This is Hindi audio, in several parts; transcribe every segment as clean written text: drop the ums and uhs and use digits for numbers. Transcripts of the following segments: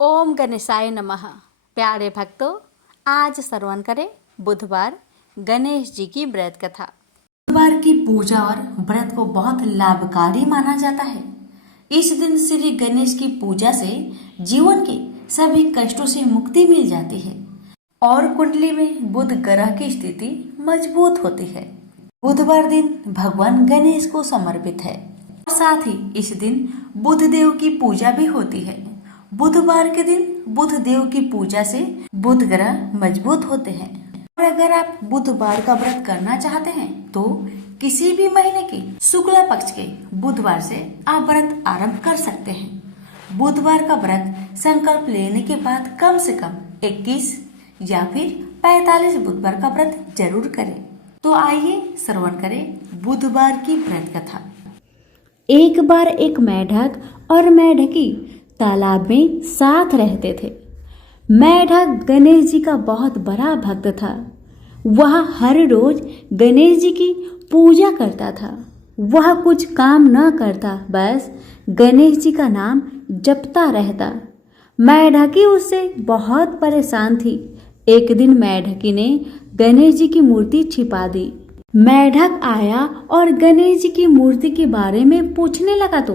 ओम गणेशाय नमः। प्यारे भक्तों, आज श्रवण करें बुधवार गणेश जी की व्रत कथा। बुधवार की पूजा और व्रत को बहुत लाभकारी माना जाता है। इस दिन श्री गणेश की पूजा से जीवन के सभी कष्टों से मुक्ति मिल जाती है और कुंडली में बुध ग्रह की स्थिति मजबूत होती है। बुधवार दिन भगवान गणेश को समर्पित है और साथ ही इस दिन बुध देव की पूजा भी होती है। बुधवार के दिन बुध देव की पूजा से बुध ग्रह मजबूत होते हैं और अगर आप बुधवार का व्रत करना चाहते हैं तो किसी भी महीने के शुक्ल पक्ष के बुधवार से आप व्रत आरंभ कर सकते हैं। बुधवार का व्रत संकल्प लेने के बाद कम से कम 21 या फिर 45 बुधवार का व्रत जरूर करें। तो आइए श्रवण करें बुधवार की व्रत कथा। एक बार एक मेढक और मेढकी तालाब में साथ रहते थे। मेढक गणेश जी का बहुत बड़ा भक्त था। वह हर रोज गणेश जी की पूजा करता था। वह कुछ काम न करता, बस गणेश जी का नाम जपता रहता। मेढकी उससे बहुत परेशान थी। एक दिन मेढकी ने गणेश जी की मूर्ति छिपा दी। मेढक आया और गणेश जी की मूर्ति के बारे में पूछने लगा तो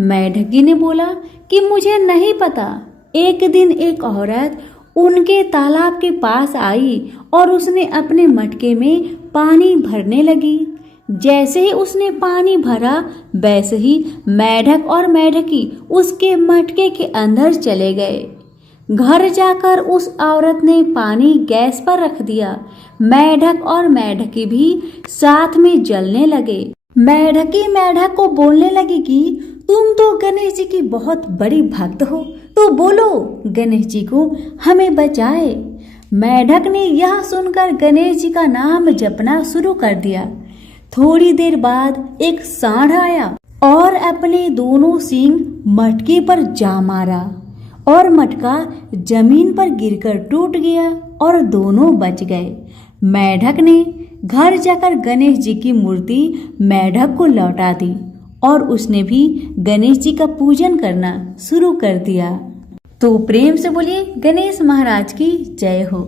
मेढकी ने बोला कि मुझे नहीं पता। एक दिन एक औरत उनके तालाब के पास आई और उसने अपने मटके में पानी भरने लगी। जैसे ही उसने पानी भरा वैसे ही मेढक और मेढकी उसके मटके के अंदर चले गए। घर जाकर उस औरत ने पानी गैस पर रख दिया। मेढक और मेढकी भी साथ में जलने लगे। मेढकी मेढक को बोलने लगी कि तुम तो गणेश जी की बहुत बड़ी भक्त हो, तो बोलो गणेश जी को हमें बचाए। मेढक ने यह सुनकर गणेश जी का नाम जपना शुरू कर दिया। थोड़ी देर बाद एक सांड आया और अपने दोनों सींग मटके पर जा मारा और मटका जमीन पर गिरकर टूट गया और दोनों बच गए। मेढक ने घर जाकर गणेश जी की मूर्ति मेढक को लौटा दी और उसने भी गणेश जी का पूजन करना शुरू कर दिया। तो प्रेम से बोलिए गणेश महाराज की जय हो।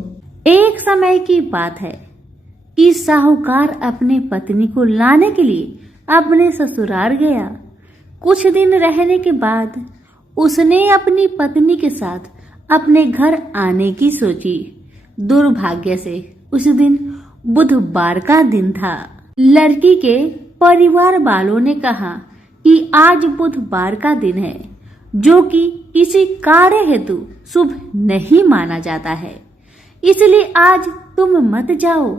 एक समय की बात है कि साहूकार अपने पत्नी को लाने के लिए अपने ससुराल गया। कुछ दिन रहने के बाद उसने अपनी पत्नी के साथ अपने घर आने की सोची। दुर्भाग्य से उस दिन बुधवार का दिन था। लड़की के परिवार वालों ने कहा कि आज बुधवार का दिन है, जो कि किसी कार्य हेतु शुभ नहीं माना जाता है, इसलिए आज तुम मत जाओ।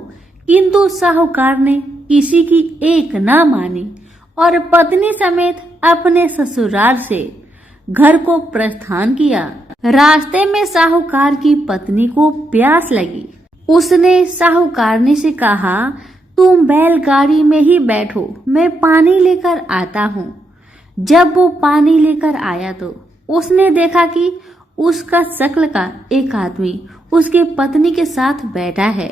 किंतु साहूकार ने किसी की एक ना मानी और पत्नी समेत अपने ससुराल से घर को प्रस्थान किया। रास्ते में साहूकार की पत्नी को प्यास लगी। उसने साहूकारनी से कहा, तुम बैलगाड़ी में ही बैठो, मैं पानी लेकर आता हूँ। जब वो पानी लेकर आया तो उसने देखा कि उसका शक्ल का एक आदमी उसके पत्नी के साथ बैठा है।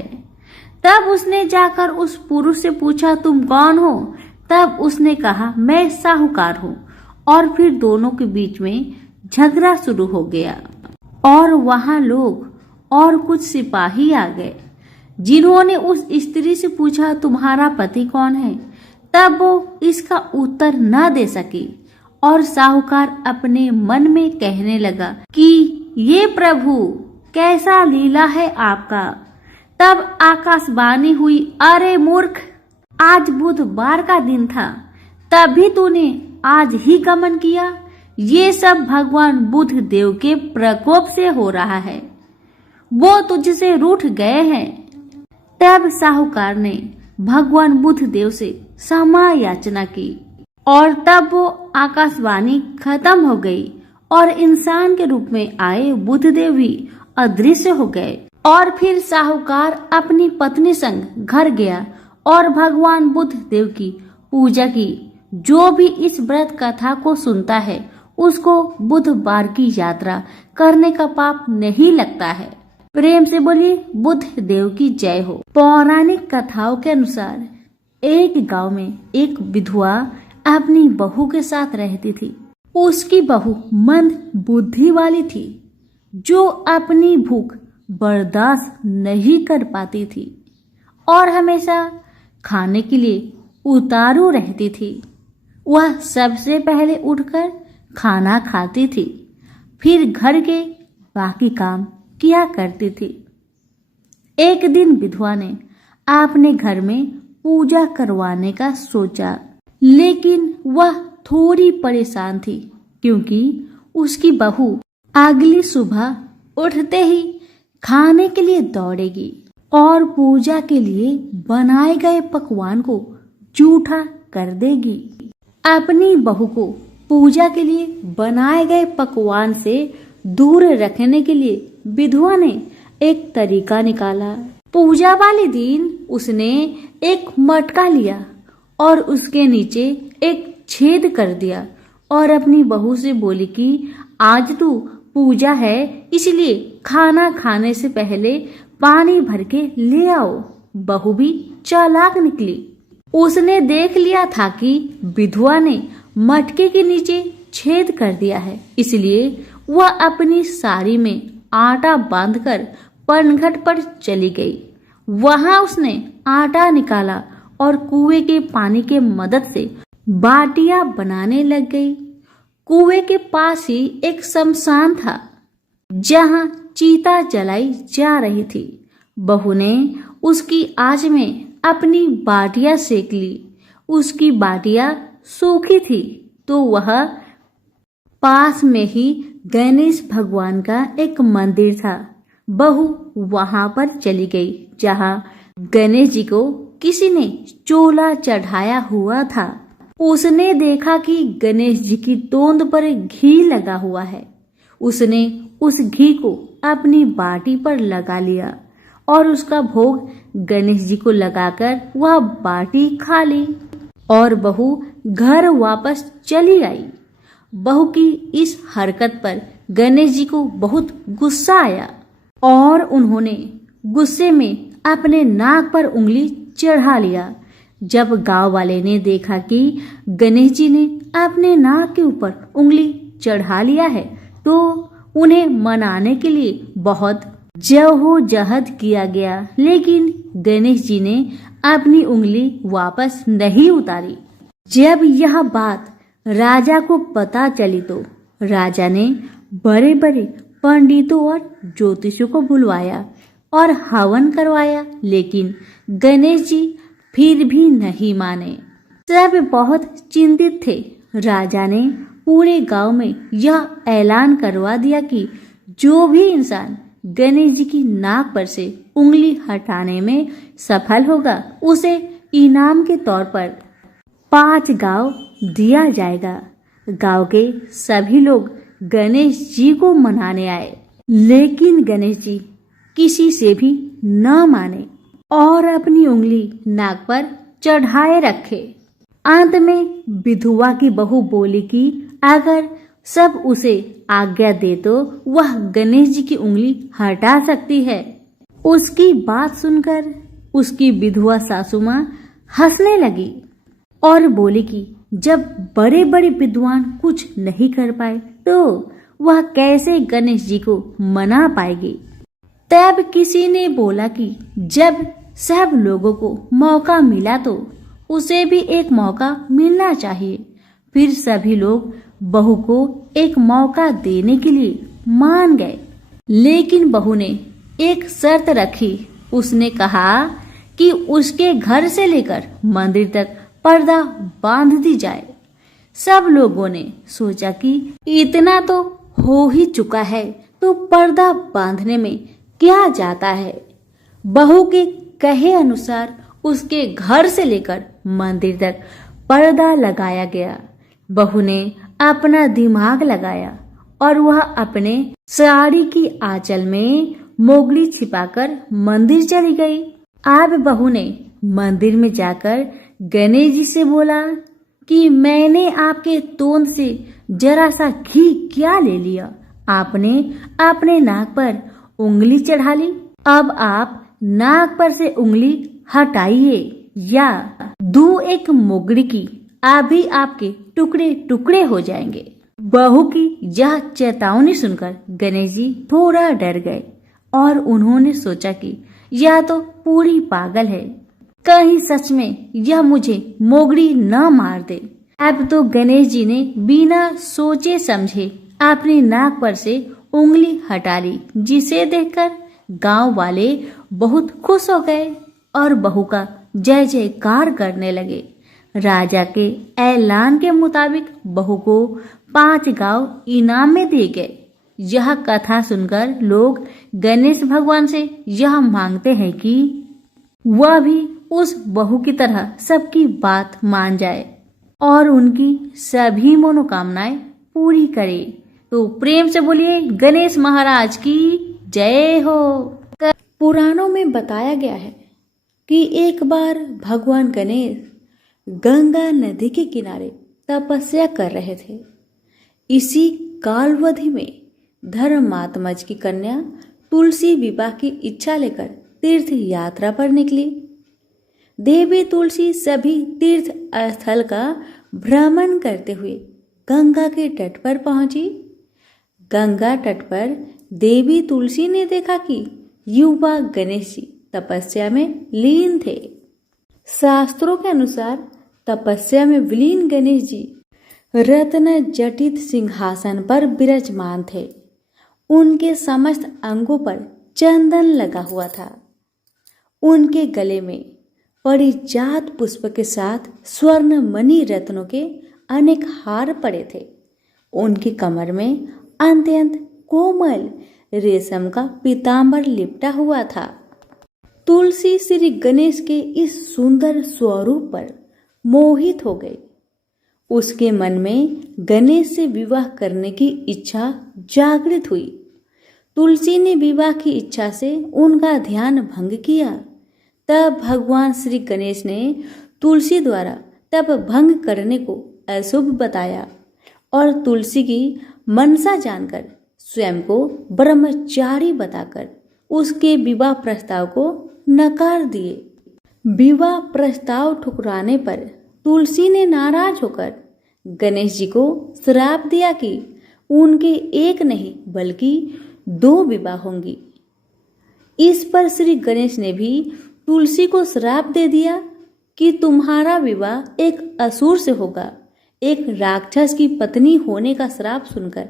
तब उसने जाकर उस पुरुष से पूछा, तुम कौन हो? तब उसने कहा, मैं साहूकार हूँ। और फिर दोनों के बीच में झगड़ा शुरू हो गया और वहां लोग और कुछ सिपाही आ गए, जिन्होंने उस स्त्री से पूछा, तुम्हारा पति कौन है? तब वो इसका उत्तर न दे सकी और साहूकार अपने मन में कहने लगा कि ये प्रभु, कैसा लीला है आपका। तब आकाशवाणी हुई, अरे मूर्ख, आज बुधवार का दिन था, तभी तूने आज ही गमन किया। ये सब भगवान बुध देव के प्रकोप से हो रहा है, वो तुझसे रूठ गए हैं। तब साहूकार ने भगवान बुध देव से क्षमा याचना की और तब वो आकाशवाणी खत्म हो गई और इंसान के रूप में आए बुध देव भी अदृश्य हो गए। और फिर साहूकार अपनी पत्नी संग घर गया और भगवान बुध देव की पूजा की। जो भी इस व्रत कथा को सुनता है उसको बुधवार की यात्रा करने का पाप नहीं लगता है। प्रेम से बोलिए बुध देव की जय हो। पौराणिक कथाओं के अनुसार एक गांव में एक विधवा अपनी बहू के साथ रहती थी। उसकी बहू मंद बुद्धि वाली थी। जो अपनी भूख बर्दाश्त नहीं कर पाती थी और हमेशा खाने के लिए उतारू रहती थी। वह सबसे पहले उठकर खाना खाती थी, फिर घर के बाकी काम किया करती थी। एक दिन विधवा ने अपने घर में पूजा करवाने का सोचा, लेकिन वह थोड़ी परेशान थी क्योंकि उसकी बहू अगली सुबह उठते ही खाने के लिए दौड़ेगी और पूजा के लिए बनाए गए पकवान को जूठा कर देगी। अपनी बहू को पूजा के लिए बनाए गए पकवान से दूर रखने के लिए विधवा ने एक तरीका निकाला। पूजा वाले दिन उसने एक मटका लिया और उसके नीचे एक छेद कर दिया और अपनी बहू से बोली कि आज तो पूजा है, इसलिए खाना खाने से पहले पानी भर के ले आओ। बहू भी चालाक निकली। उसने देख लिया था कि विधवा ने मटके के नीचे छेद कर दिया है, इसलिए वह अपनी साड़ी में आटा बांधकर पनघट पर चली गई। वहां उसने आटा निकाला और कुएं के पानी के मदद से बाटियां बनाने लग गई। कुएं के पास ही एक शमशान था जहां चीता जलाई जा रही थी। बहू ने उसकी आंच में अपनी बाटियां सेक ली। उसकी बाटियां सूखी थी तो वह पास में ही गणेश भगवान का एक मंदिर था। बहू वहां पर चली गई जहां गणेश जी को किसी ने चोला चढ़ाया हुआ था। उसने देखा कि गणेश जी की तोंद पर घी लगा हुआ है। उसने उस घी को अपनी बाटी पर लगा लिया और उसका भोग गणेश जी को लगाकर वह बाटी खा ली और बहू घर वापस चली आई। बहू की इस हरकत पर गणेश जी को बहुत गुस्सा आया और उन्होंने गुस्से में अपने नाक पर उंगली चढ़ा लिया। जब गांव वाले ने देखा कि गणेश जी ने अपने नाक के ऊपर उंगली चढ़ा लिया है तो उन्हें मनाने के लिए बहुत जद्दोजहद किया गया, लेकिन गणेश जी ने अपनी उंगली वापस नहीं उतारी। जब यह बात राजा को पता चली तो राजा ने बड़े बड़े पंडितों और ज्योतिषियों को बुलवाया और हवन करवाया, लेकिन गणेश जी फिर भी नहीं माने। सब बहुत चिंतित थे। राजा ने पूरे गांव में यह ऐलान करवा दिया कि जो भी इंसान गणेश जी की नाक पर से उंगली हटाने में सफल होगा उसे इनाम के तौर पर 5 गांव दिया जाएगा। गांव के सभी लोग गणेश जी को मनाने आए, लेकिन गणेश जी किसी से भी न माने और अपनी उंगली नाक पर चढ़ाए रखे। अंत में विधवा की बहू बोली कि अगर सब उसे आज्ञा दे तो वह गणेश जी की उंगली हटा सकती है। उसकी बात सुनकर उसकी विधवा सासू माँ हंसने लगी और बोली कि जब बड़े बड़े विद्वान कुछ नहीं कर पाए तो वह कैसे गणेश जी को मना पाएगी। तब किसी ने बोला कि जब सब लोगों को मौका मिला तो उसे भी एक मौका मिलना चाहिए। फिर सभी लोग बहू को एक मौका देने के लिए मान गए, लेकिन बहू ने एक शर्त रखी। उसने कहा कि उसके घर से लेकर मंदिर तक पर्दा बांध दी जाए। सब लोगों ने सोचा कि इतना तो हो ही चुका है तो पर्दा बांधने में क्या जाता है। बहू के कहे अनुसार उसके घर से लेकर मंदिर तक पर्दा लगाया गया। बहू ने अपना दिमाग लगाया और वह अपने साड़ी की आंचल में मोगली छिपाकर मंदिर चली गई। अब बहू ने मंदिर में जाकर गणेश जी से बोला कि मैंने आपके तोंद से जरा सा घी क्या ले लिया, आपने अपने नाक पर उंगली चढ़ा ली। अब आप नाक पर से उंगली हटाइए या दूं एक मोगड़ी की, अभी आपके टुकड़े टुकड़े हो जाएंगे। बहू की यह चेतावनी सुनकर गणेश जी थोड़ा डर गए और उन्होंने सोचा कि यह तो पूरी पागल है, कहीं सच में यह मुझे मोगड़ी न मार दे। अब तो गणेश जी ने बिना सोचे समझे अपनी नाक पर से उंगली हटा ली, जिसे देखकर गांव वाले बहुत खुश हो गए और बहू का जय जयकार करने लगे। राजा के ऐलान के मुताबिक बहू को 5 गांव इनाम में दिए गए। यह कथा सुनकर लोग गणेश भगवान से यह मांगते हैं कि वह भी उस बहू की तरह सबकी बात मान जाए और उनकी सभी मनोकामनाएं पूरी करे। तो प्रेम से बोलिए गणेश महाराज की जय हो। पुराणों में बताया गया है कि एक बार भगवान गणेश गंगा नदी के किनारे तपस्या कर रहे थे। इसी कालावधि में धर्मात्मज की कन्या तुलसी विवाह की इच्छा लेकर तीर्थ यात्रा पर निकली। देवी तुलसी सभी तीर्थ स्थल का भ्रमण करते हुए गंगा के तट पर पहुंची। गंगा तट पर देवी तुलसी ने देखा कि युवा गणेश जी तपस्या में लीन थे। शास्त्रों के अनुसार तपस्या में विलीन गणेश जी रत्न जटित सिंहासन पर विराजमान थे। उनके समस्त अंगों पर चंदन लगा हुआ था। उनके गले में परिजात पुष्प के साथ स्वर्ण मणि रत्नों के अनेक हार पड़े थे। उनकी कमर में अत्यंत कोमल रेशम का पीतांबर लिपटा हुआ था। तुलसी श्री गणेश के इस सुंदर स्वरूप पर मोहित हो गई। उसके मन में गणेश से विवाह करने की इच्छा जागृत हुई। तुलसी ने विवाह की इच्छा से उनका ध्यान भंग किया। तब भगवान श्री गणेश ने तुलसी द्वारा तप भंग करने को अशुभ बताया और तुलसी की मनसा जानकर स्वयं को ब्रह्मचारी बताकर उसके विवाह प्रस्ताव को नकार दिए। विवाह प्रस्ताव ठुकराने पर तुलसी ने नाराज होकर गणेश जी को श्राप दिया कि उनके एक नहीं बल्कि 2 विवाह होंगी। इस पर श्री गणेश ने भी तुलसी को श्राप दे दिया कि तुम्हारा विवाह एक असुर से होगा। एक राक्षस की पत्नी होने का श्राप सुनकर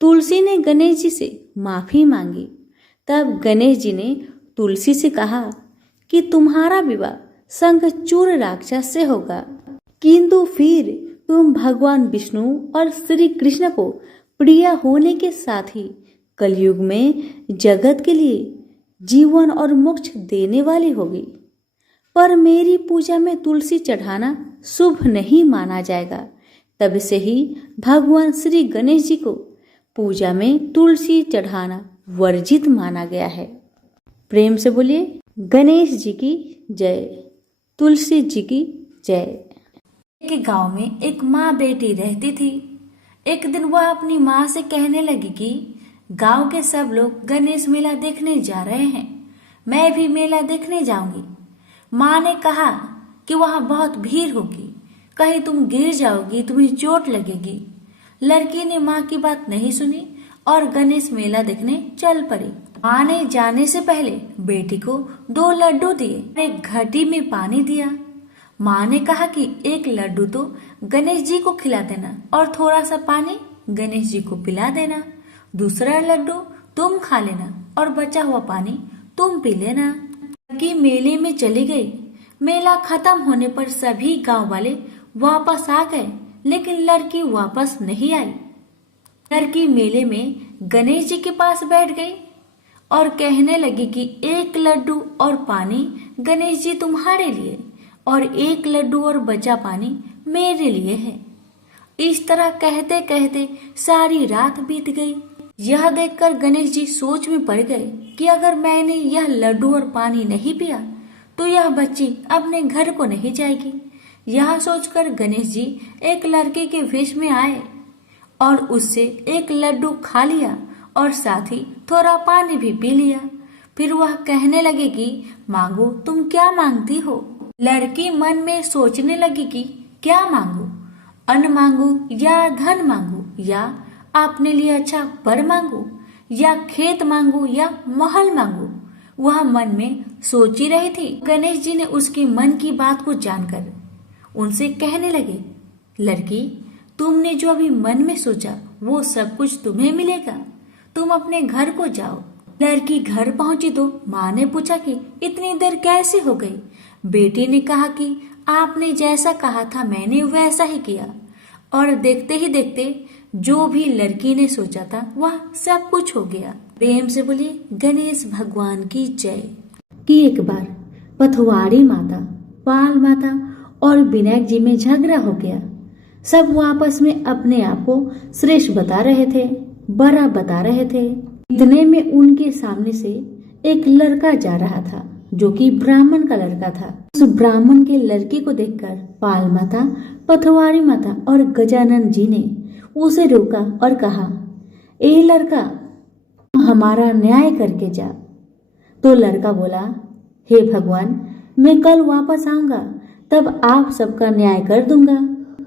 तुलसी ने गणेश जी से माफी मांगी। तब गणेश जी ने तुलसी से कहा कि तुम्हारा विवाह शंखचूड़ राक्षस से होगा, किंतु फिर तुम भगवान विष्णु और श्री कृष्ण को प्रिय होने के साथ ही कलयुग में जगत के लिए जीवन और मोक्ष देने वाली होगी। पर मेरी पूजा में तुलसी चढ़ाना शुभ नहीं माना जाएगा। तब से ही भगवान श्री गणेश जी को पूजा में तुलसी चढ़ाना वर्जित माना गया है। प्रेम से बोलिए गणेश जी की जय, तुलसी जी की जय। एक गांव में एक माँ बेटी रहती थी। एक दिन वह अपनी माँ से कहने लगी कि गांव के सब लोग गणेश मेला देखने जा रहे हैं, मैं भी मेला देखने जाऊंगी। माँ ने कहा कि वहां बहुत भीड़ होगी, कहीं तुम गिर जाओगी, तुम्हें चोट लगेगी। लड़की ने माँ की बात नहीं सुनी और गणेश मेला देखने चल पड़ी। माँ ने जाने से पहले बेटी को 2 लड्डू दिए, एक घटी में पानी दिया। माँ ने कहा कि एक लड्डू तो गणेश जी को खिला देना और थोड़ा सा पानी गणेश जी को पिला देना। दूसरा लड्डू तुम खा लेना और बचा हुआ पानी तुम पी लेना। लड़की मेले में चली गई। मेला खत्म होने पर सभी गांव वाले वापस आ गए, लेकिन लड़की वापस नहीं आई। लड़की मेले में गणेश जी के पास बैठ गई और कहने लगी कि एक लड्डू और पानी गणेश जी तुम्हारे लिए और एक लड्डू और बचा पानी मेरे लिए है। इस तरह कहते कहते सारी रात बीत गई। यह देखकर गणेश जी सोच में पड़ गए कि अगर मैंने यह लड्डू और पानी नहीं पिया तो यह बच्ची अपने घर को नहीं जाएगी। यह सोचकर गणेश जी एक लड़के के वेश में आए और उससे एक लड्डू खा लिया और साथ ही थोड़ा पानी भी पी लिया। फिर वह कहने लगे कि मांगो, तुम क्या मांगती हो। लड़की मन में सोचने लगी कि क्या मांगू, अन्न मांगू या धन मांगू। या अपने लिए अच्छा वर मांगू या खेत मांगू या महल मांगू, वह मन में सोच ही रही थी। गणेश जी ने उसके मन की बात को जानकर उनसे कहने लगे, लड़की, तुमने जो अभी मन में सोचा वो सब कुछ तुम्हें मिलेगा, तुम अपने घर को जाओ। लड़की घर पहुंची तो माँ ने पूछा कि इतनी देर कैसे हो गई। बेटी ने कहा कि आपने जैसा कहा था मैंने वैसा ही किया, और देखते ही देखते जो भी लड़की ने सोचा था वह सब कुछ हो गया। प्रेम से बोलिए गणेश भगवान की जय। कि एक बार पथवारी माता, पाल माता और विनायक जी में झगड़ा हो गया। सब वो आपस में अपने आप को श्रेष्ठ बता रहे थे, बड़ा बता रहे थे। इतने में उनके सामने से एक लड़का जा रहा था जो कि ब्राह्मण का लड़का था। उस ब्राह्मण के लड़के को देखकर पाल माता, पथवारी माता और गजानन जी ने उसे रोका और कहा, ए लड़का, हमारा न्याय करके जा। तो लड़का बोला, हे भगवान, मैं कल वापस आऊंगा, तब आप सबका न्याय कर दूंगा।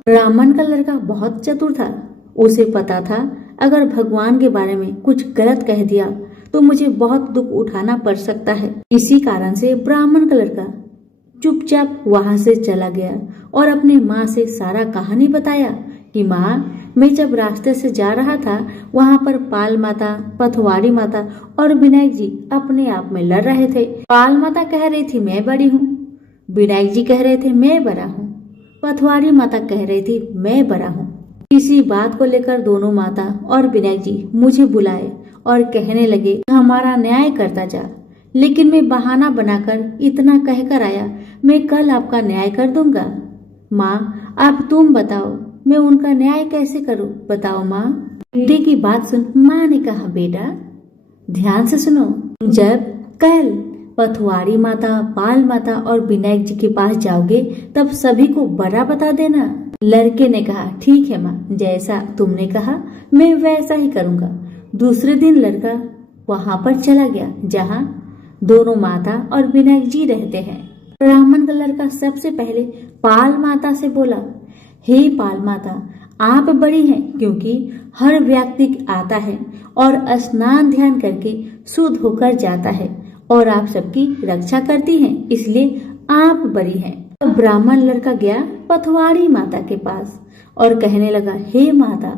ब्राह्मण का लड़का बहुत चतुर था। उसे पता था अगर भगवान के बारे में कुछ गलत कह दिया तो मुझे बहुत दुख उठाना पड़ सकता है। इसी कारण से ब्राह्मण का लड़का चुपचाप वहां से चला गया और अपने माँ से सारा कहानी बताया कि माँ, मैं जब रास्ते से जा रहा था वहां पर पाल माता, पथवारी माता और विनायक जी अपने आप में लड़ रहे थे। पाल माता कह रही थी मैं बड़ी हूँ, विनायक जी कह रहे थे मैं बड़ा हूँ, पथवारी माता कह रही थी मैं बड़ा हूँ। इसी बात को लेकर दोनों माता और विनायक जी मुझे बुलाए और कहने लगे, हमारा न्याय करता जा। लेकिन मैं बहाना बनाकर इतना कहकर आया, मैं कल आपका न्याय कर दूंगा। माँ, अब तुम बताओ मैं उनका न्याय कैसे करूं, बताओ माँ। बेटे की बात सुन माँ ने कहा, बेटा ध्यान से सुनो, जब कल पथवारी माता, पाल माता और विनायक जी के पास जाओगे तब सभी को बड़ा बता देना। लड़के ने कहा, ठीक है माँ, जैसा तुमने कहा मैं वैसा ही करूंगा। दूसरे दिन लड़का वहां पर चला गया जहाँ दोनों माता और विनायक जी रहते हैं। ब्राह्मण का लड़का सबसे पहले पाल माता से बोला, हे पाल माता, आप बड़ी हैं क्योंकि हर व्यक्ति आता है और स्नान ध्यान करके शुद्ध होकर जाता है और आप सबकी रक्षा करती हैं, इसलिए आप बड़ी हैं। तो ब्राह्मण लड़का गया पथवारी माता के पास और कहने लगा, हे माता,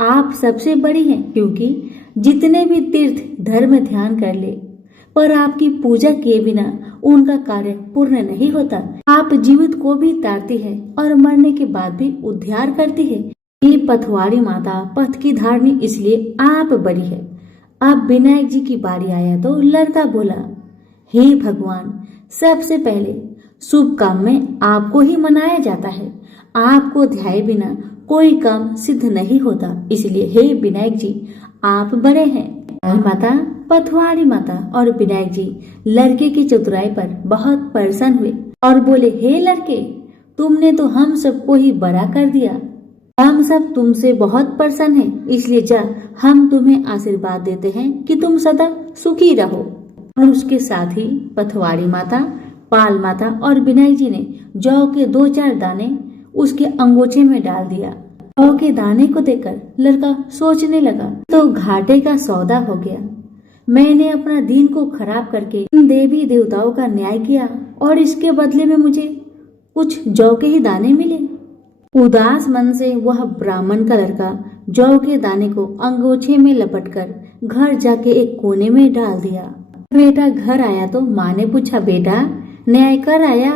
आप सबसे बड़ी हैं क्योंकि जितने भी तीर्थ धर्म ध्यान कर ले पर आपकी पूजा किए बिना उनका कार्य पूर्ण नहीं होता। आप जीवित को भी तारती है और मरने के बाद भी उद्धार करती है। ये पथवारी माता पथ की धारणी, इसलिए आप बड़ी है। अब विनायक जी की बारी आया तो लड़का बोला, हे भगवान, सबसे पहले शुभ काम में आपको ही मनाया जाता है। आपको ध्याए बिना कोई काम सिद्ध नहीं होता, इसलिए हे विनायक जी आप बड़े हैं। माता, पथवारी माता और विनायक जी लड़के की चतुराई पर बहुत प्रसन्न हुए और बोले, हे लड़के, तुमने तो हम सबको ही बड़ा कर दिया। हम सब तुमसे बहुत प्रसन्न हैं, इसलिए जा हम तुम्हें आशीर्वाद देते हैं कि तुम सदा सुखी रहो। और उसके साथ ही पथवारी माता, पाल माता और विनायक जी ने जौ के 2-4 दाने उसके अंगोछे में डाल दिया। जौ के दाने को देखकर लड़का सोचने लगा, तो घाटे का सौदा हो गया। मैंने अपना दिन को खराब करके इन देवी देवताओं का न्याय किया और इसके बदले में मुझे कुछ जौ के ही दाने मिले। उदास मन से वह ब्राह्मण का लड़का जौ के दाने को अंगोछे में लपटकर घर जाके एक कोने में डाल दिया। बेटा घर आया तो माँ ने पूछा, बेटा न्याय कर आया,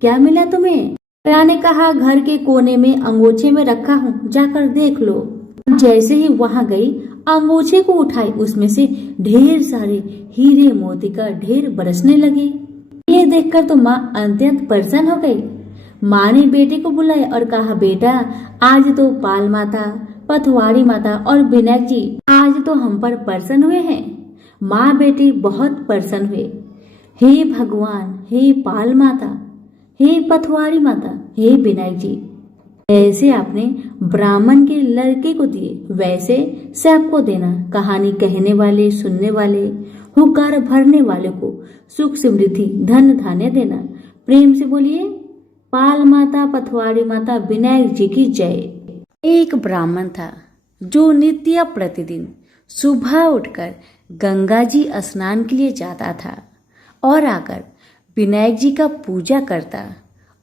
क्या मिला तुम्हें? बेटा ने कहा, घर के कोने में अंगोछे में रखा हूँ, जाकर देख लो। जैसे ही वहां गई, अंगोछे को उठाई, उसमें से ढेर सारे हीरे मोती का ढेर बरसने लगे। ये देखकर तो माँ अत्यंत प्रसन्न हो गई। माँ ने बेटे को बुलाया और कहा, बेटा आज तो पाल माता, पथवारी माता और विनायक जी आज तो हम पर प्रसन्न हुए हैं। माँ बेटी बहुत प्रसन्न हुए। हे भगवान, हे पाल माता, हे पथवारी माता, हे विनायक जी, ऐसे आपने ब्राह्मण के लड़के को दिए वैसे सबको देना। कहानी कहने वाले, सुनने वाले, हुकार भरने वाले को सुख समृद्धि धन धान्य देना। प्रेम से बोलिए पाल माता, पथवारी माता, विनायक जी की जय। एक ब्राह्मण था जो नित्य प्रतिदिन सुबह उठकर गंगा जी स्नान के लिए जाता था और आकर विनायक जी का पूजा करता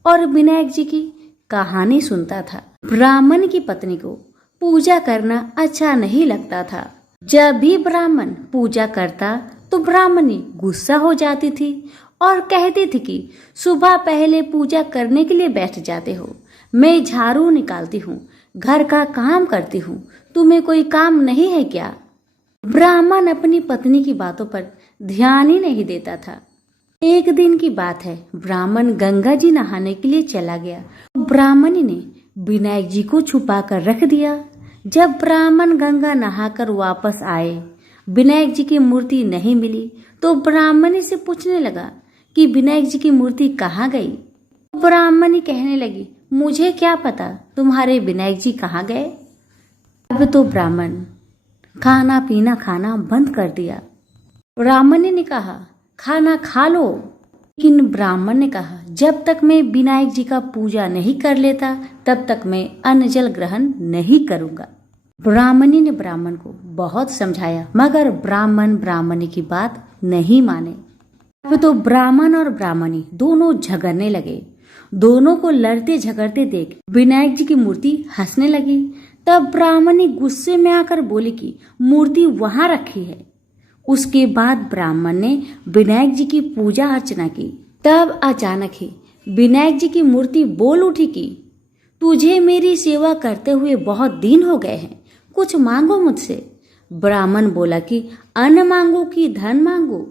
और विनायक जी की कहानी सुनता था। ब्राह्मण की पत्नी को पूजा करना अच्छा नहीं लगता था। जब भी ब्राह्मण पूजा करता तो ब्राह्मणी गुस्सा हो जाती थी और कहती थी कि सुबह पहले पूजा करने के लिए बैठ जाते हो, मैं झाड़ू निकालती हूँ, घर का काम करती हूँ, तुम्हें कोई काम नहीं है क्या? ब्राह्मण अपनी पत्नी की बातों पर ध्यान ही नहीं देता था। एक दिन की बात है, ब्राह्मण गंगा जी नहाने के लिए चला गया। ब्राह्मणी ने विनायक जी को छुपा कर रख दिया। जब ब्राह्मण गंगा नहाकर वापस आए, विनायक जी की मूर्ति नहीं मिली तो ब्राह्मणी से पूछने लगा कि विनायक जी की मूर्ति कहाँ गई। ब्राह्मणी कहने लगी, मुझे क्या पता तुम्हारे विनायक जी कहाँ गए। अब तो ब्राह्मण खाना पीना खाना बंद कर दिया। ब्राह्मणी ने कहा, खाना खा लो, लेकिन ब्राह्मण ने कहा, जब तक मैं विनायक जी का पूजा नहीं कर लेता तब तक मैं अन्न जल ग्रहण नहीं करूंगा। ब्राह्मणी ने ब्राह्मण को बहुत समझाया मगर ब्राह्मण ब्राह्मणी की बात नहीं माने। अब तो ब्राह्मण और ब्राह्मणी दोनों झगड़ने लगे। दोनों को लड़ते झगड़ते देख विनायक जी की मूर्ति हंसने लगी। तब ब्राह्मणी गुस्से में आकर बोली कि मूर्ति वहां रखी है। उसके बाद ब्राह्मण ने विनायक जी की पूजा अर्चना की। तब अचानक ही विनायक जी की मूर्ति बोल उठी कि तुझे मेरी सेवा करते हुए बहुत दिन हो गए हैं, कुछ मांगो मुझसे। ब्राह्मण बोला कि अन्न मांगो कि धन मांगो,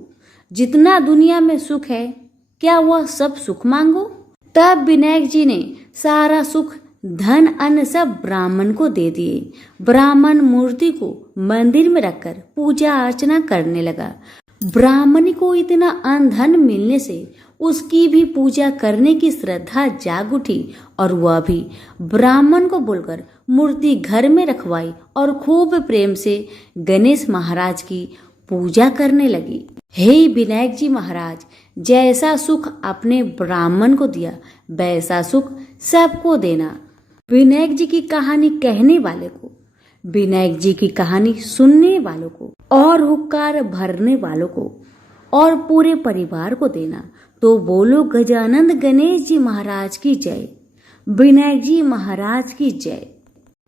जितना दुनिया में सुख है क्या वह सब सुख मांगो। तब विनायक जी ने सारा सुख धन अन्न सब ब्राह्मण को दे दिए। ब्राह्मण मूर्ति को मंदिर में रखकर पूजा अर्चना करने लगा। ब्राह्मणी को इतना अन्न धन मिलने से उसकी भी पूजा करने की श्रद्धा जाग उठी और वह भी ब्राह्मण को बोलकर मूर्ति घर में रखवाई और खूब प्रेम से गणेश महाराज की पूजा करने लगी। हे विनायक जी महाराज, जैसा सुख अपने ब्राह्मण को दिया वैसा सुख सबको देना। विनायक जी की कहानी कहने वाले को, विनायक जी की कहानी सुनने वालों को और हुक्कार भरने वालों को और पूरे परिवार को देना। तो बोलो गजानंद गणेश जी महाराज की जय, विनायक जी महाराज की जय।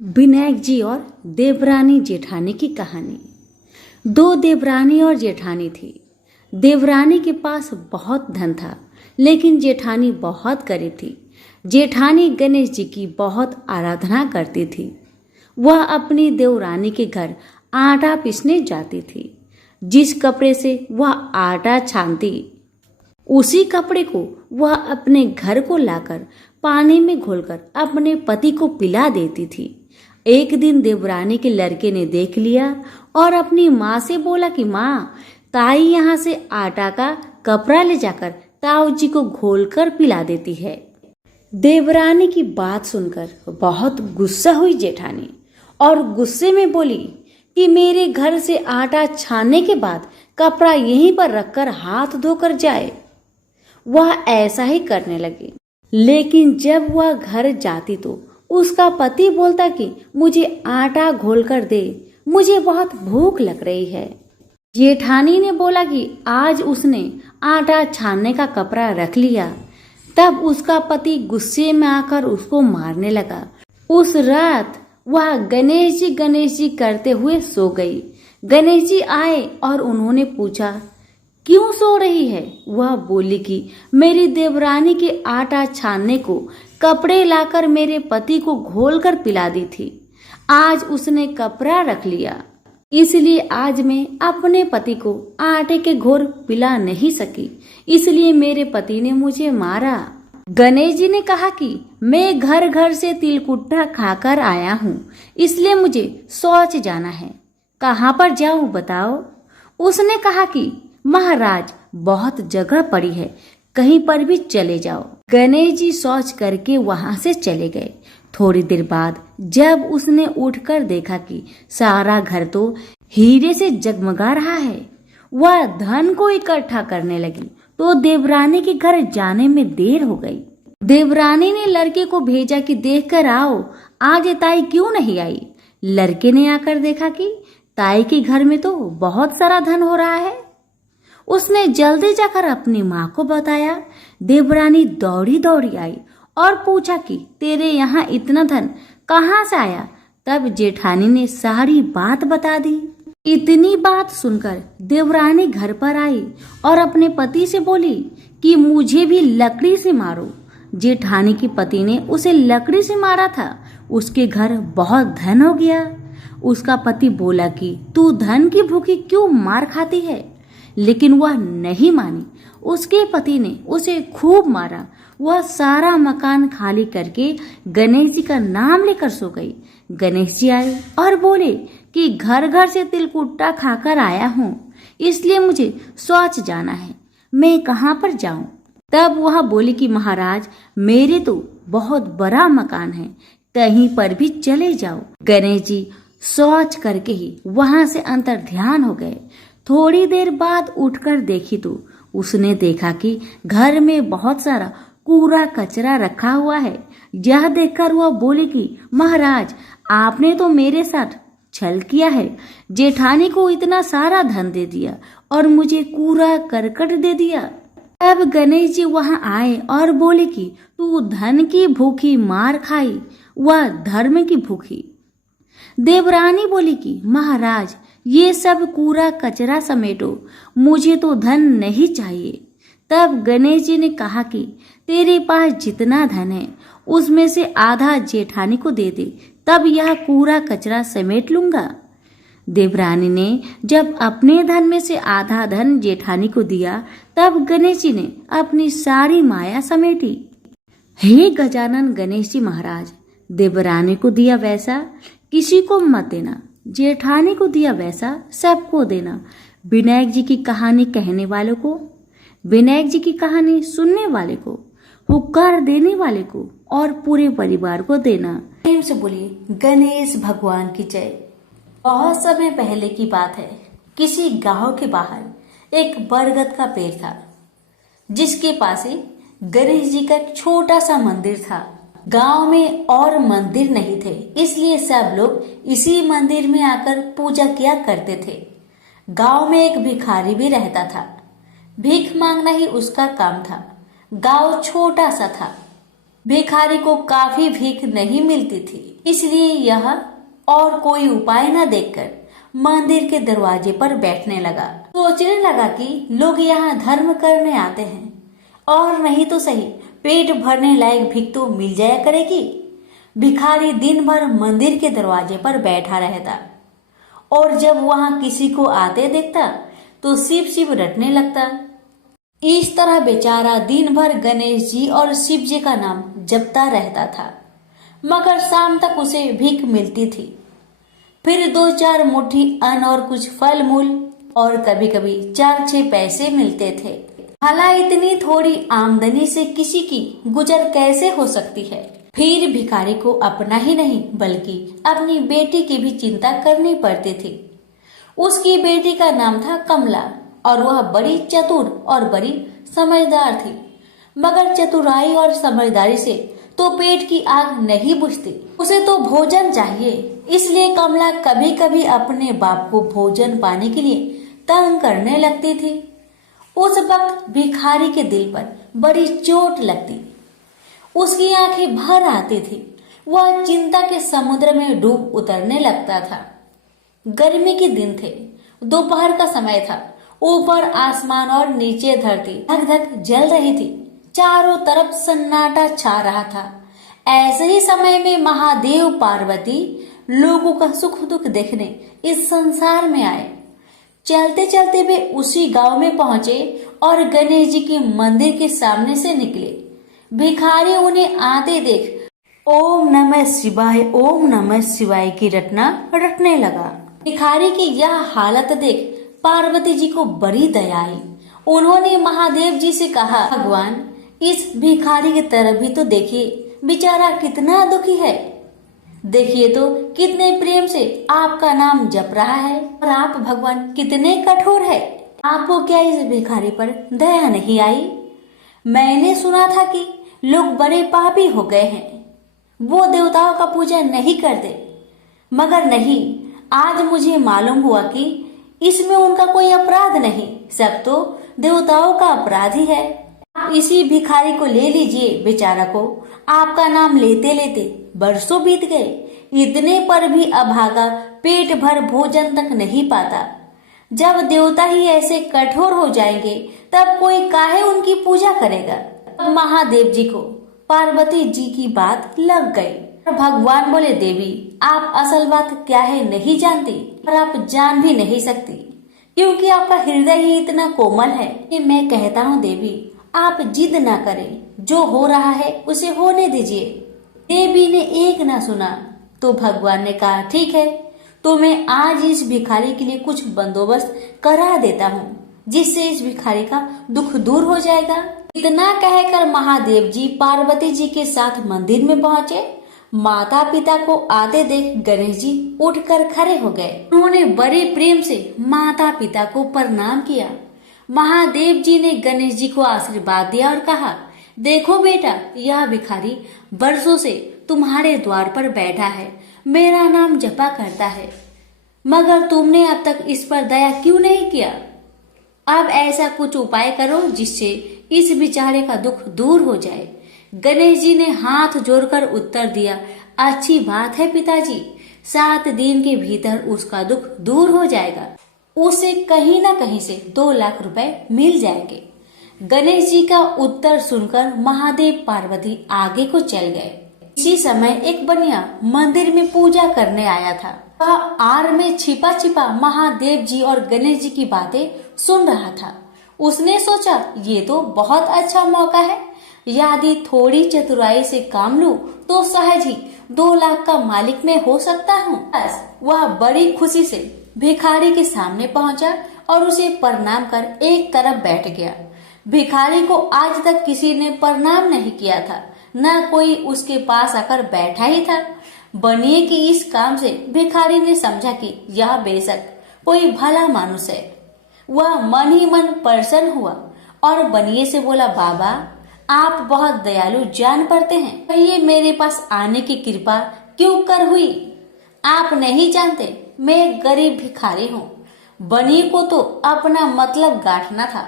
विनायक जी और देवरानी जेठानी की कहानी। दो देवरानी और जेठानी थी। देवरानी के पास बहुत धन था लेकिन जेठानी बहुत गरीब थी। जेठानी गणेश जी की बहुत आराधना करती थी। वह अपनी देवरानी के घर आटा पीसने जाती थी। जिस कपड़े से वह आटा छानती उसी कपड़े को वह अपने घर को लाकर पानी में घोलकर अपने पति को पिला देती थी। एक दिन देवरानी के लड़के ने देख लिया और अपनी माँ से बोला कि माँ, ताई यहाँ से आटा का कपड़ा ले जाकर ताऊ जी को घोलकर पिला देती है। देवरानी की बात सुनकर बहुत गुस्सा हुई जेठानी और गुस्से में बोली कि मेरे घर से आटा छानने के बाद कपड़ा यहीं पर रखकर हाथ धोकर जाए। वह ऐसा ही करने लगी। लेकिन जब वह घर जाती तो उसका पति बोलता कि मुझे आटा घोलकर दे, मुझे बहुत भूख लग रही है। जेठानी ने बोला कि आज उसने आटा छानने का कपड़ा रख लिया। तब उसका पति गुस्से में आकर उसको मारने लगा। उस रात वह गणेश जी करते हुए सो गई। गणेश जी आए और उन्होंने पूछा, क्यों सो रही है? वह बोली कि मेरी देवरानी के आटा छानने को कपड़े लाकर मेरे पति को घोलकर पिला दी थी। आज उसने कपड़ा रख लिया, इसलिए आज मैं अपने पति को आटे के घोर पिला नहीं सकी, इसलिए मेरे पति ने मुझे मारा। गणेश जी ने कहा कि मैं घर घर से तिलकुट्टा खाकर आया हूँ, इसलिए मुझे शौच जाना है। कहाँ पर जाऊँ बताओ? उसने कहा कि महाराज, बहुत जगह पड़ी है, कहीं पर भी चले जाओ। गणेश जी शौच करके वहां से चले गए। थोड़ी देर बाद जब उसने उठकर देखा कि सारा घर तो हीरे से जगमगा रहा है, वह धन को इकट्ठा करने लगी तो देवरानी के घर जाने में देर हो गई। देवरानी ने लड़के को भेजा कि देखकर आओ, आज ताई क्यों नहीं आई। लड़के ने आकर देखा कि ताई के घर में तो बहुत सारा धन हो रहा है। उसने जल्दी जाकर अपनी माँ को बताया। देवरानी दौड़ी दौड़ी आई और पूछा कि तेरे यहाँ इतना धन कहाँ से आया। तब जेठानी ने सारी बात बता दी। इतनी बात सुनकर देवरानी घर पर आई और अपने पति से बोली कि मुझे भी लकड़ी से मारो। जेठानी के पति ने उसे लकड़ी से मारा था। उसके घर बहुत धन हो गया। उसका पति बोला कि तू धन की भूखी क्यों मार खाती है, लेकिन वह नहीं मानी। उसके पति ने उसे खूब मारा। वह सारा मकान खाली करके गणेश जी का नाम लेकर सो गई। गणेश जी आए और बोले कि घर घर से तिलकुट्टा खाकर आया हूँ, इसलिए मुझे शौच जाना है, मैं कहाँ पर जाऊं। तब वह बोली कि महाराज, मेरे तो बहुत बड़ा मकान है, कहीं पर भी चले जाओ। गणेश जी शौच करके ही वहां से अंतर ध्यान हो गए। थोड़ी देर बाद उठकर देखी तो उसने देखा कि घर में बहुत सारा कूड़ा कचरा रखा हुआ है। यह देखकर वह बोली कि महाराज, आपने तो मेरे साथ छल किया है। जेठानी को इतना सारा धन दे दिया और मुझे कूड़ा करकट दे दिया। अब गणेश जी वहां आए और बोले कि तू धन की भूखी मार खाई, वह धर्म की भूखी। देवरानी बोली कि महाराज, ये सब कूड़ा कचरा समेटो, मुझे तो धन नहीं चाहिए। तब गणेश जी ने कहा कि तेरे पास जितना धन है उसमें से आधा जेठानी को दे दे, तब यह कूड़ा कचरा समेट लूंगा। देवरानी ने जब अपने धन में से आधा धन जेठानी को दिया, तब गणेश जी ने अपनी सारी माया समेटी। हे गजानन गणेश जी महाराज, देवरानी को दिया वैसा किसी को मत देना, जेठानी को दिया वैसा सबको देना। विनायक जी की कहानी कहने वालों को, विनायक जी की कहानी सुनने वाले को, हुक्कार देने वाले को और पूरे परिवार को देना। प्रेम से बोलिए गणेश भगवान की जय। बहुत समय पहले की बात है। किसी गांव के बाहर एक बरगद का पेड़ था, जिसके पास ही गणेश जी का एक छोटा सा मंदिर था। गांव में और मंदिर नहीं थे, इसलिए सब लोग इसी मंदिर में आकर पूजा किया करते थे। गांव में एक भिखारी भी रहता था। भीख मांगना ही उसका काम था। गांव छोटा सा था। भिखारी को काफी भीख नहीं मिलती थी, इसलिए यह और कोई उपाय न देखकर मंदिर के दरवाजे पर बैठने लगा। सोचने लगा कि लोग यहाँ धर्म करने आते हैं और नहीं तो सही पेट भरने लायक भीख तो मिल जाया करेगी। भिखारी दिन भर मंदिर के दरवाजे पर बैठा रहता और जब वहां किसी को आते देखता तो शिव शिव रटने लगता। इस तरह बेचारा दिन भर गणेश जी और शिव जी का नाम जपता रहता था, मगर शाम तक उसे भीख मिलती थी। फिर 2-4 मुट्ठी अन्न और कुछ फल मूल और कभी कभी 4-6 पैसे मिलते थे। भला इतनी थोड़ी आमदनी से किसी की गुजर कैसे हो सकती है। फिर भिखारी को अपना ही नहीं बल्कि अपनी बेटी की भी चिंता करनी पड़ती थी। उसकी बेटी का नाम था कमला और वह बड़ी चतुर और बड़ी समझदार थी, मगर चतुराई और समझदारी से तो पेट की आग नहीं बुझती, उसे तो भोजन चाहिए। इसलिए कमला कभी कभी अपने बाप को भोजन पाने के लिए तंग करने लगती थी। उस वक्त भिखारी के दिल पर बड़ी चोट लगती, उसकी आंखें भर आती थी। वह चिंता के समुद्र में डूब उतरने लगता था। गर्मी के दिन थे, दोपहर का समय था। ऊपर आसमान और नीचे धरती धक धक जल रही थी। चारों तरफ सन्नाटा छा रहा था। ऐसे ही समय में महादेव पार्वती लोगों का सुख दुख देखने इस संसार में आए। चलते चलते वे उसी गांव में पहुंचे और गणेश जी के मंदिर के सामने से निकले। भिखारी उन्हें आते देख ओम नमः शिवाय की रटना रटने लगा। भिखारी की यह हालत देख पार्वती जी को बड़ी दया आई। उन्होंने महादेव जी से कहा, भगवान इस भिखारी की तरफ भी तो देखिए, बेचारा कितना दुखी है। देखिए तो कितने प्रेम से आपका नाम जप रहा है और आप भगवान कितने कठोर है। आपको क्या इस भिखारी पर दया नहीं आई? मैंने सुना था कि लोग बड़े पापी हो गए हैं, वो देवताओं का पूजा नहीं करते। मगर नहीं, आज मुझे मालूम हुआ कि इसमें उनका कोई अपराध नहीं, सब तो देवताओं का अपराध ही है। आप इसी भिखारी को ले लीजिए। बेचारा को आपका नाम लेते लेते बरसों बीत गए, इतने पर भी अभागा पेट भर भोजन तक नहीं पाता। जब देवता ही ऐसे कठोर हो जाएंगे तब कोई काहे उनकी पूजा करेगा। अब महादेव जी को पार्वती जी की बात लग गई। भगवान बोले, देवी आप असल बात क्या है नहीं जानती और आप जान भी नहीं सकती, क्योंकि आपका हृदय ही इतना कोमल है कि मैं कहता हूँ देवी आप जिद ना करें, जो हो रहा है उसे होने दीजिए। देवी ने एक ना सुना तो भगवान ने कहा, ठीक है तो मैं आज इस भिखारी के लिए कुछ बंदोबस्त करा देता हूँ, जिससे इस भिखारी का दुख दूर हो जाएगा। इतना कहकर महादेव जी पार्वती जी के साथ मंदिर में पहुँचे। माता पिता को आते देख गणेश जी उठकर खड़े हो गए। उन्होंने बड़े प्रेम से माता पिता को प्रणाम किया। महादेव जी ने गणेश जी को आशीर्वाद दिया और कहा, देखो बेटा, यह भिखारी वर्षों से तुम्हारे द्वार पर बैठा है, मेरा नाम जपा करता है, मगर तुमने अब तक इस पर दया क्यों नहीं किया। अब ऐसा कुछ उपाय करो जिससे इस बेचारे का दुख दूर हो जाए। गणेश जी ने हाथ जोड़कर उत्तर दिया, अच्छी बात है पिताजी, 7 दिन के भीतर उसका दुख दूर हो जाएगा, उसे कहीं ना कहीं से 2 लाख रुपए मिल जाएंगे। गणेश जी का उत्तर सुनकर महादेव पार्वती आगे को चल गए। इसी समय एक बनिया मंदिर में पूजा करने आया था। वह आड़ में छिपा छिपा महादेव जी और गणेश जी की बातें सुन रहा था। उसने सोचा, ये तो बहुत अच्छा मौका है, यदि थोड़ी चतुराई से काम लूं तो सहज ही 2 लाख का मालिक मैं हो सकता हूँ। बस वह बड़ी खुशी से भिखारी के सामने पहुंचा और उसे प्रणाम कर एक तरफ बैठ गया। भिखारी को आज तक किसी ने प्रणाम नहीं किया था, न कोई उसके पास आकर बैठा ही था। बनिए की इस काम से भिखारी ने समझा कि यह बेशक कोई भला मानुष है। वह मन ही मन प्रसन्न हुआ और बनिए से बोला, बाबा आप बहुत दयालु जान पड़ते हैं, कहिए मेरे पास आने की कृपा क्यों कर हुई। आप नहीं जानते मैं एक गरीब भिखारी हूँ। बनिए को तो अपना मतलब गांठना था।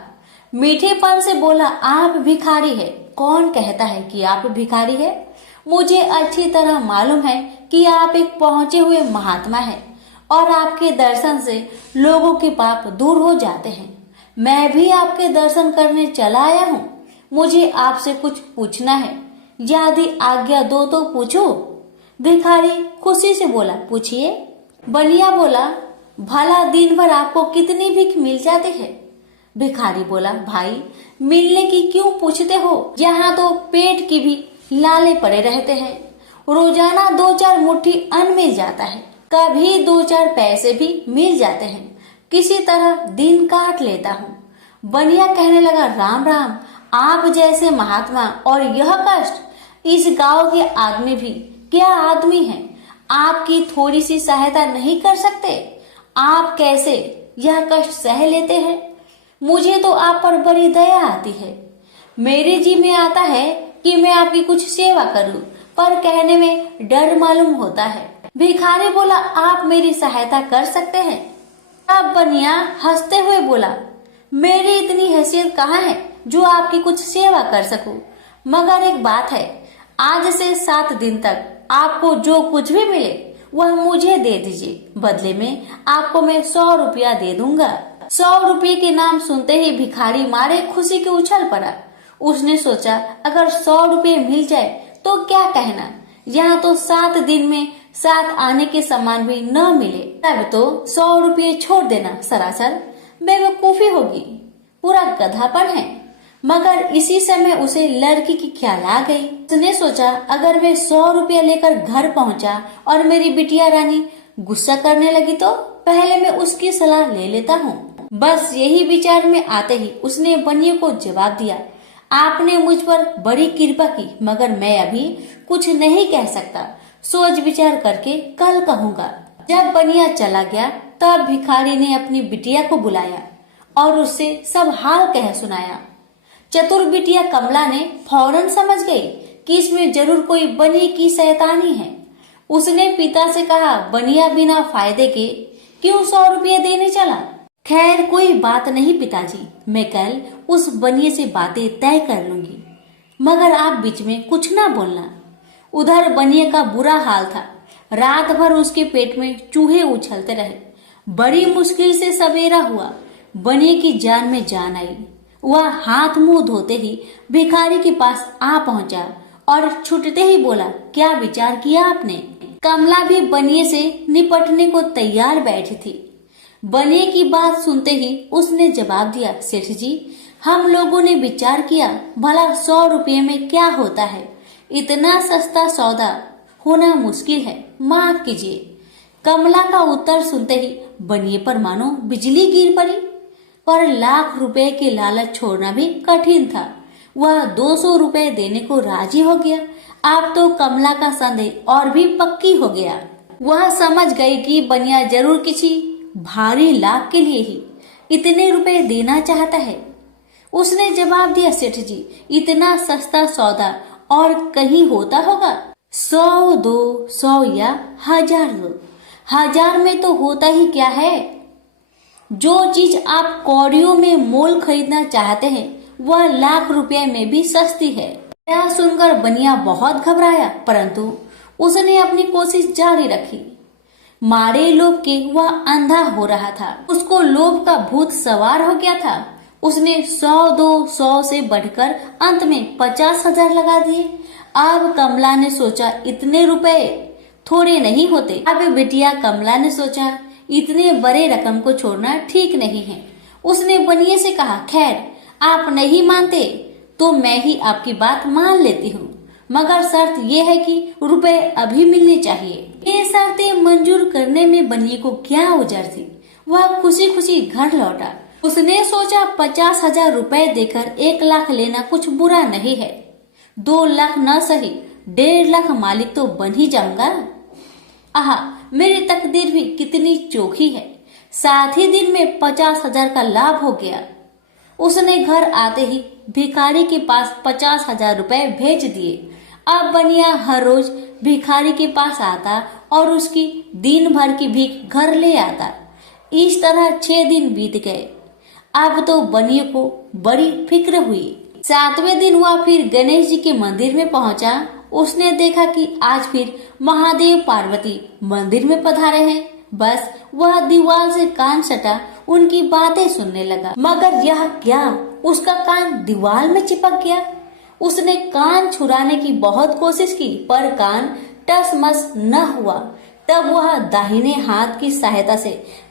मीठेपन से बोला, आप भिखारी है, कौन कहता है कि आप भिखारी है। मुझे अच्छी तरह मालूम है कि आप एक पहुंचे हुए महात्मा हैं और आपके दर्शन से लोगों के पाप दूर हो जाते हैं। मैं भी आपके दर्शन करने चला आया हूँ। मुझे आपसे कुछ पूछना है, यदि आज्ञा दो तो पूछो। भिखारी खुशी से बोला, पूछिए। बनिया बोला, भला दिन भर आपको कितनी भीख मिल जाती है। भिखारी बोला, भाई मिलने की क्यों पूछते हो, यहाँ तो पेट की भी लाले पड़े रहते हैं। रोजाना 2-4 मुट्ठी अन्न मिल जाता है, कभी 2-4 पैसे भी मिल जाते हैं, किसी तरह दिन काट लेता हूँ। बनिया कहने लगा, राम राम, आप जैसे महात्मा और यह कष्ट। इस गांव के आदमी भी क्या आदमी हैं, आपकी थोड़ी सी सहायता नहीं कर सकते। आप कैसे यह कष्ट सह लेते हैं। मुझे तो आप पर बड़ी दया आती है। मेरे जी में आता है कि मैं आपकी कुछ सेवा करूं, पर कहने में डर मालूम होता है। भिखारी बोला, आप मेरी सहायता कर सकते हैं। अब बनिया हंसते हुए बोला, मेरी इतनी हैसियत कहाँ है जो आपकी कुछ सेवा कर सकूं, मगर एक बात है, आज से 7 दिन तक आपको जो कुछ भी मिले वह मुझे दे दीजिए, बदले में आपको मैं 100 रुपया दे दूंगा। 100 रुपये के नाम सुनते ही भिखारी मारे खुशी के उछल पड़ा। उसने सोचा, अगर 100 रुपये मिल जाए तो क्या कहना, यहाँ तो 7 दिन में 7 आने के सामान भी न मिले, तब तो 100 रुपये छोड़ देना सरासर बेवकूफी होगी, पूरा गधापन है। मगर इसी समय उसे लड़की की ख्याल आ गई। उसने सोचा, अगर मैं 100 रुपया लेकर घर पहुंचा और मेरी बिटिया रानी गुस्सा करने लगी तो पहले मैं उसकी सलाह ले लेता हूँ। बस यही विचार में आते ही उसने बनिए को जवाब दिया, आपने मुझ पर बड़ी कृपा की, मगर मैं अभी कुछ नहीं कह सकता, सोच विचार करके कल कहूँगा। जब बनिया चला गया तब भिखारी ने अपनी बिटिया को बुलाया और उससे सब हाल कह सुनाया। चतुर बिटिया कमला ने फौरन समझ गई कि इसमें जरूर कोई बनिए की शैतानी है। उसने पिता से कहा, बनिया बिना फायदे के क्यों 100 रुपये देने चला? खैर कोई बात नहीं पिताजी, मैं कल उस बनिए से बातें तय कर लूंगी, मगर आप बीच में कुछ ना बोलना। उधर बनिए का बुरा हाल था। रात भर उसके पेट में चूहे उछलते रहे। बड़ी मुश्किल से सवेरा हुआ। बनिए की जान में जान आई। वह हाथ मुंह धोते ही भिखारी के पास आ पहुंचा और छुटते ही बोला, क्या विचार किया आपने? कमला भी बनिए से निपटने को तैयार बैठी थी। बनिए की बात सुनते ही उसने जवाब दिया, सेठ जी, हम लोगों ने विचार किया, भला 100 रुपये में क्या होता है? इतना सस्ता सौदा होना मुश्किल है, माफ कीजिए। कमला का उत्तर सुनते ही बनिए पर मानो बिजली गिर पड़ी। पर लाख रुपए के लालच छोड़ना भी कठिन था। वह 200 रुपए देने को राजी हो गया। अब तो कमला का संदेह और भी पक्की हो गया। वह समझ गई कि बनिया जरूर किसी भारी लाभ के लिए ही इतने रुपए देना चाहता है। उसने जवाब दिया, सेठ जी, इतना सस्ता सौदा और कहीं होता होगा? 100 दो, 100 या 1000 दो। 1000 में तो होता ही क्या है? जो चीज आप कौड़ियों में मोल खरीदना चाहते हैं वह लाख रुपए में भी सस्ती है। यह सुनकर बनिया बहुत घबराया, परंतु उसने अपनी कोशिश जारी रखी। मारे लोभ के वह अंधा हो रहा था। उसको लोभ का भूत सवार हो गया था। उसने 100 दो, 100 से बढ़कर अंत में 50,000 लगा दिए। अब कमला ने सोचा, इतने रुपए थोड़े नहीं होते। अब बिटिया कमला ने सोचा, इतने बड़े रकम को छोड़ना ठीक नहीं है। उसने बनिए से कहा, खैर आप नहीं मानते तो मैं ही आपकी बात मान लेती हूँ, मगर शर्त यह है कि रुपए अभी मिलने चाहिए। ये शर्तें मंजूर करने में बनिए को क्या उजर थी। वह खुशी खुशी घर लौटा। उसने सोचा 50,000 रुपए देकर 1 लाख लेना कुछ बुरा नहीं है। 2 लाख न सही 1.5 लाख मालिक तो बन ही जाऊंगा। आहा, मेरी तकदीर भी कितनी चोखी है। साथ ही दिन में 50,000 का लाभ हो गया। उसने घर आते ही भिखारी के पास 50,000 रुपए भेज दिए। अब बनिया हर रोज भिखारी के पास आता और उसकी दिन भर की भीख घर ले आता। इस तरह 6 दिन बीत गए। अब तो बनिए को बड़ी फिक्र हुई। 7वें दिन वह फिर गणेश जी के मंदिर में पहुंचा। उसने देखा कि आज फिर महादेव पार्वती मंदिर में पधारे हैं। बस वह दीवार से कान सटा उनकी बातें सुनने लगा, मगर यह क्या, उसका कान दीवार में चिपक गया। उसने कान छुड़ाने की बहुत कोशिश की, पर कान टस मस न हुआ। तब वह दाहिने हाथ की सहायता से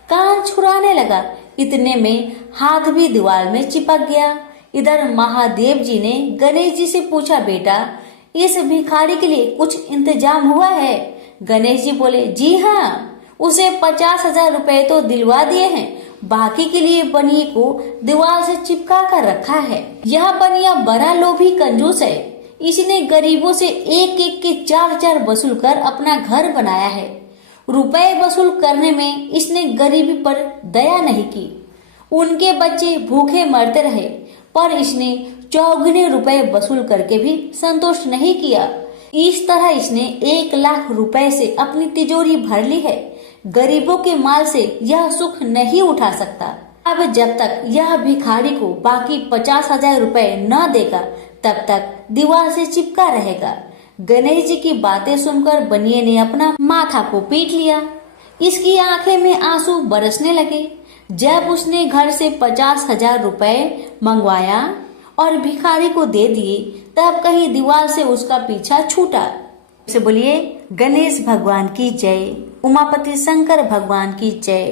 कान छुड़ाने लगा। इतने में हाथ भी दीवार में चिपक गया। इधर महादेव जी ने गणेश जी से पूछा, बेटा इस भिखारी के लिए कुछ इंतजाम हुआ है? गणेश जी बोले, जी हाँ, उसे 50,000 रुपए तो दिलवा दिए हैं, बाकी के लिए बनिए को दीवार से चिपका कर रखा है। यह बनिया बड़ा लोभी कंजूस है। इसने गरीबों से एक एक के 4-4 वसूल कर अपना घर बनाया है। रुपए वसूल करने में इसने गरीबी पर दया नहीं की। उनके बच्चे भूखे मरते रहे, पर इसने 4 रुपए वसूल करके भी संतुष्ट नहीं किया। इस तरह इसने 1 लाख रुपए से अपनी तिजोरी भर ली है। गरीबों के माल से यह सुख नहीं उठा सकता। अब जब तक यह भिखारी को बाकी 50,000 रुपए न देगा, तब तक दीवार से चिपका रहेगा। गणेश जी की बातें सुनकर बनिए ने अपना माथा को पीट लिया। इसकी आंखें में आंसू बरसने लगे। जब उसने घर से 50,000 रुपए मंगवाया और भिखारी को दे दिए, तब कहीं दीवार से उसका पीछा छूटा। से बोलिए गणेश भगवान की जय, उमापति शंकर भगवान की जय।